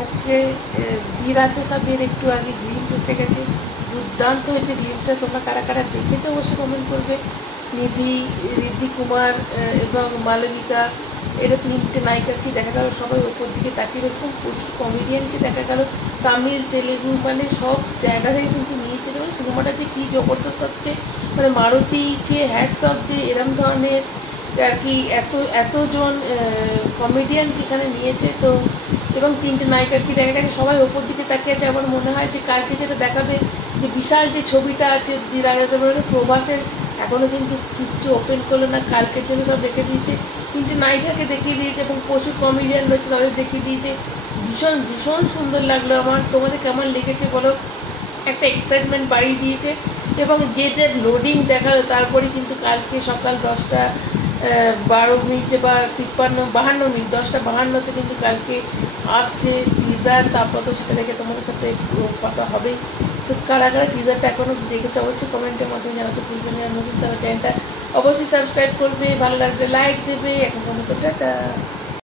আজকে ধীরাজের সবের একটু আগে গ্লিমস এসে গেছে, দুর্দান্ত হয়েছে গ্লিমসটা। তোমরা কারা কারা দেখেছো অবশ্যই কমেন্ট করবে। নিধি, ঋদ্ধি কুমার এবং মালবিকা, এটা তিনটে নায়িকাকে দেখা গেল সবাই ওপর দিকে তাকিয়ে রয়েছে এবং প্রচুর কমেডিয়ানকে দেখা গেল। তামিল, তেলেগু, মানে সব জায়গা থেকে কিন্তু নিয়েছে। মানে সিনেমাটা যে কী জবরদস্ত হচ্ছে, মানে মারুতিকে হ্যাটস অফ যে এরম ধরনের আর কি এতজন কমেডিয়ানকে এখানে নিয়েছে। তো এবং তিনটে নায়িকার কি দেখা গেছে সবাই ওপর দিকে তাকিয়ে আছে। আমার মনে হয় যে কালকে যেটা দেখাবে, যে বিশাল যে ছবিটা আছে প্রভাসের, এখনও কিন্তু কিচ্ছু ওপেন করলো না, কালকের জন্য সব রেখে দিয়েছে। তিনটে নায়িকাকে দেখিয়ে দিয়েছে এবং প্রচুর কমেডিয়ান রয়েছে, তাদের দেখিয়ে দিয়েছে। ভীষণ ভীষণ সুন্দর লাগলো আমার। তোমাদের কেমন লেগেছে বলো? একটা এক্সাইটমেন্ট বাড়িয়ে দিয়েছে। এবং যেদের লোডিং দেখালো তারপরে কিন্তু কালকে সকাল 10টা 12 মিনিটে বা 52 মিনিট, 10টা 52তে কিন্তু কালকে আসছে টিজার। তারপর তো সেটা দেখে তোমাদের সাথে কথা হবে। তো কারা কারা টিজারটা এখনও দেখেছো অবশ্যই কমেন্টের মাধ্যমে জানাতে ভুলবেন না। নতুন তারা চ্যানেলটা অবশ্যই সাবস্ক্রাইব করবে, ভালো লাগলে লাইক দেবে। এখন পর্যন্ত টাটা।